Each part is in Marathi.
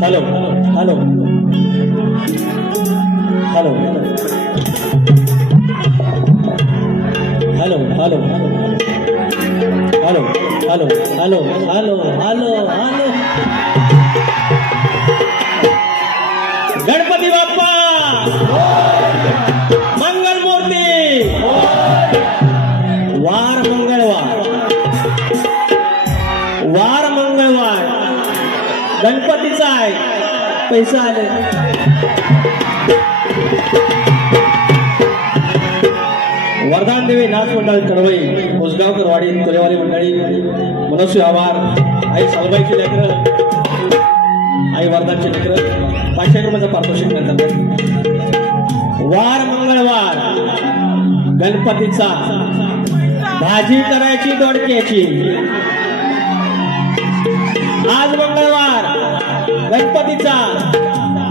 Hello hello hello hello hello hello hello hello hello hello hello Ganpati Bappa Mangal Murti वार मंगळवार गणपतीचा आहे पैसा आले वरदान देवी नाच मंडळ कडवई उसगावकर वाडी कोलेवाली मंडळी मनस्वी आवार आई सालबाईची लेकरं आई वरदानची लेकरं 500 रुपयाचं पारितोषिक करतात। वार मंगळवार गणपतीचा भाजी करायची दोडक्याची। आज मंगळवार गणपतीचा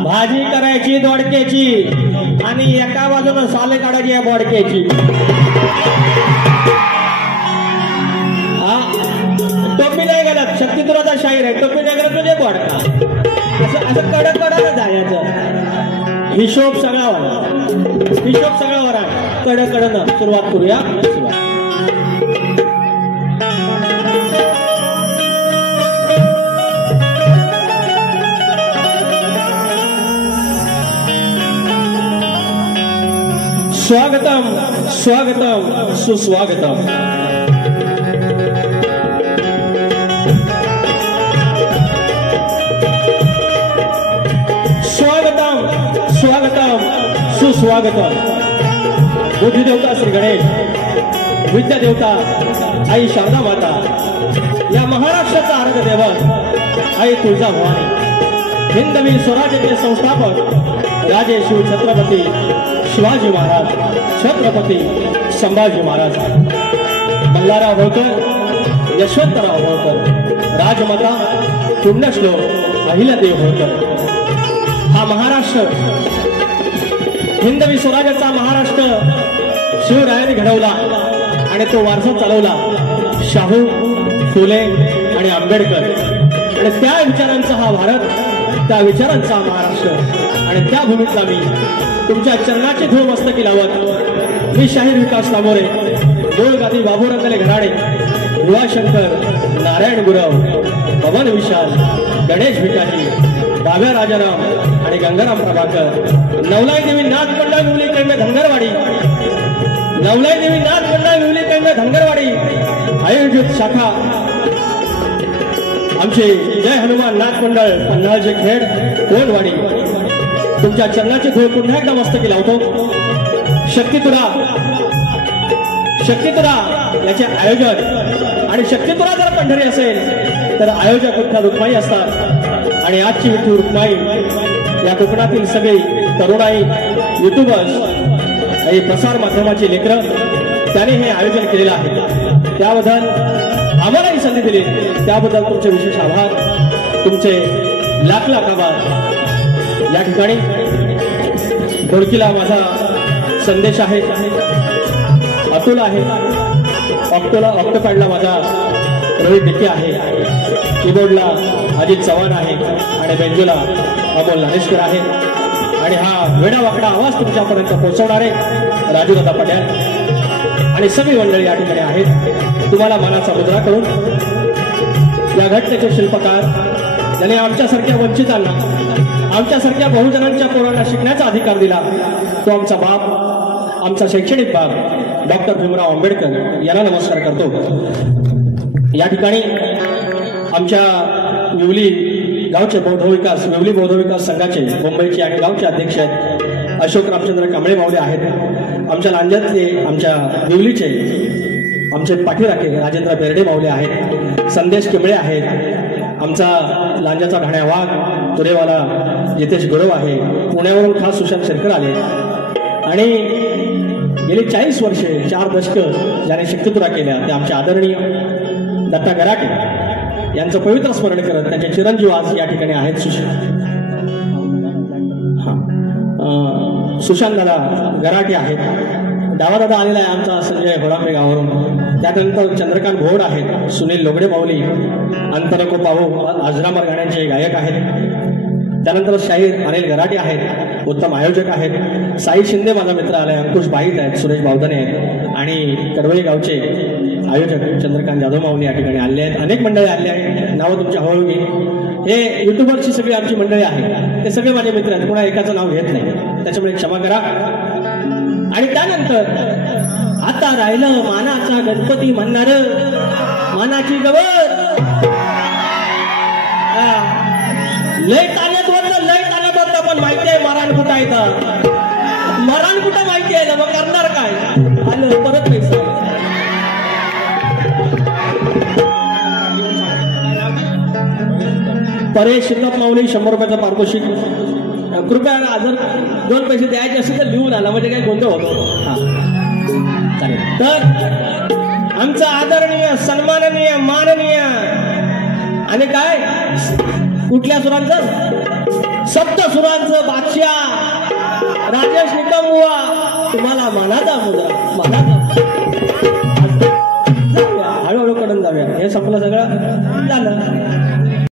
भाजी करायची दोडक्याची आणि एका बाजूला साले काढायची या बोडक्याची। टोपी नाही घालत शक्तिपुराचा शाहीर आहे टोपी नाही घालत म्हणजे बोडका असं कडक कडक जायचं। हिशोब सगळा वरा कडक कडन सुरुवात करूया। स्वागतम स्वागतम सुस्वागतम। स्वागतम स्वागतम सुस्वागतम। बुद्धिदेवता श्री गणेश, विद्या देवता आई शारदा माता, या महाराष्ट्राचा आराध्य दैवत आई तुळजाभवानी, हिंदवी स्वराज्याचे संस्थापक राजे शिव छत्रपती शिवाजी महाराज, छत्रपती संभाजी महाराज, मल्हारराव होळकर, यशवंतराव होळकर, राजमाता पुण्यश्लोक अहिल्यादेवी होळकर. हा महाराष्ट्र, हिंदवी स्वराज्याचा महाराष्ट्र शिवरायांनी घडवला आणि तो वारसा चालवला शाहू, फुले आणि आंबेडकर. आणि त्या विचारांचा हा भारत, त्या विचारांचा महाराष्ट्र. आणि त्या भूमीतला मी तुमच्या चरणाची धूळ मस्तकी लावत मी शाहीर विकास तामोरे, गोळगादी बाबूरंगले घराडे, युवाशंकर, नारायण गुरव, पवन विशाल, गणेश भिकाजी, बाब्या राजाराम आणि गंगाराम प्रभाकर, नवलाई देवी नाथ मंडळ विवली कैमे धनगरवाडी, नवलाई देवी नाथ मंडळ विवली कैमे धनगरवाडी आयोजित शाखा आमचे जय हनुमान नाथ मंडळ पन्हाळचे खेड कोंडवाडी तुमच्या चरणाची धूळ पुन्हा एकदा मस्तकी लावतो. शक्तितुरा याचे आयोजक आणि शक्तितुरा जर पंढरी असेल तर आयोजक विठ्ठल रुक्माई असतात. आणि आजची विठ्ठल रुक्माई या कोकणातील सगळी तरुणाई, युट्यूबर्स आणि प्रसार माध्यमाची लेकरं त्याने हे आयोजन केलेलं आहे. त्याबद्दल आम्हालाही संधी दिली, त्याबद्दल तुमचे विशेष आभार, तुमचे लाख लाख आभार. या ठिकाणी ढोलकीला माझा संदेश आहे, अतुल आहे, ऑक्टोपॅडला माझा रोहित डिके आहे, कीबोर्डला अजित चव्हाण आहे आणि बेंजोला अमोल नानेशकर आहे. आणि हा वेडावाकडा आवाज तुमच्यापर्यंत पोहोचवणारे राजूदादा पटेल आणि सगळी मंडळी या ठिकाणी आहेत. तुम्हाला मानाचा मुद्रा करून या घटनेचे शिल्पकार ज्याने आमच्यासारख्या वंचितांना, आमच्यासारख्या बहुजनांच्या पोरांना शिकण्याचा अधिकार दिला तो आमचा बाप, आमचा शैक्षणिक बाप डॉक्टर भीमराव आंबेडकर यांना नमस्कार करतो. या ठिकाणी आमच्या विवली गावचे विवली बौद्ध विकास संघाचे मुंबईचे आणि गावचे अध्यक्ष आहेत अशोक रामचंद्र कांबळे मावले आहेत. आमच्या लांजातले, आमच्या विवलीचे आमचे पाठीराखे राजेंद्र बेर्डे मावले आहेत. संदेश किमळे आहेत. आमचा लांजाचा ढाण्या वाघ तुरेवाला जितेश गुरव आहे. पुण्यावरून खास सुशांत शेरकर आले. आणि गेली 40 वर्षे 4 दशक ज्याने शक्तितुरा केल्या ते आमचे आदरणीय दत्ता गराटे यांचं पवित्र स्मरण करत त्यांचे चिरंजीव आज या ठिकाणी आहेत. सुशांत दादा गराटे आहेत. डावा दादा आलेला आहे आमचा संजय होडांबे गावावरून. त्यानंतर चंद्रकांत भोड आहेत. सुनील लोगडे माऊली, अंतनको पाहू आजरामर गाण्यांचे गायक आहेत. त्यानंतर शाहीर अनिल गराटे आहेत, उत्तम आयोजक आहेत. साई शिंदे माझा मित्र आलाय, अंकुश बाईत आहेत, सुरेश बावधने आहेत आणि कडवळी गावचे आयोजक चंद्रकांत जाधव माऊली या ठिकाणी आले आहेत. अनेक मंडळी आले आहेत, नावं तुमच्या हळूहळू घे. हे युट्यूबरची सगळी आमची मंडळी आहे, ते सगळे माझे मित्र आहेत, कोणा एकाचं नाव घेत नाही, त्याच्यामुळे क्षमा करा. आणि त्यानंतर आता राहिलं मानाचा गणपती म्हणणार, मानाची गवर लय ताण्यात वरलं पण माहिती आहे मरण कुठं आहे, मरण कुठं माहिती आहे ना, मग करणार काय. आलं परत पैसा परेश शिल्लक माऊली 100 रुपयाचं पारितोषिक. कृपया जर 2 पैसे द्यायचे असेल तर लिहून आला म्हणजे काही गोंधळ होतो. हा चालेल. तर आमचा आदरणीय, सन्माननीय, माननीय आणि काय कुठल्या सुरांचं, सप्त सुरांचं बादशाह राजेश निकम बुवा, तुम्हाला मानाचा मुद्रा, मानाचा. हळूहळू कडून जाऊया. हे संपलं सगळं झालं.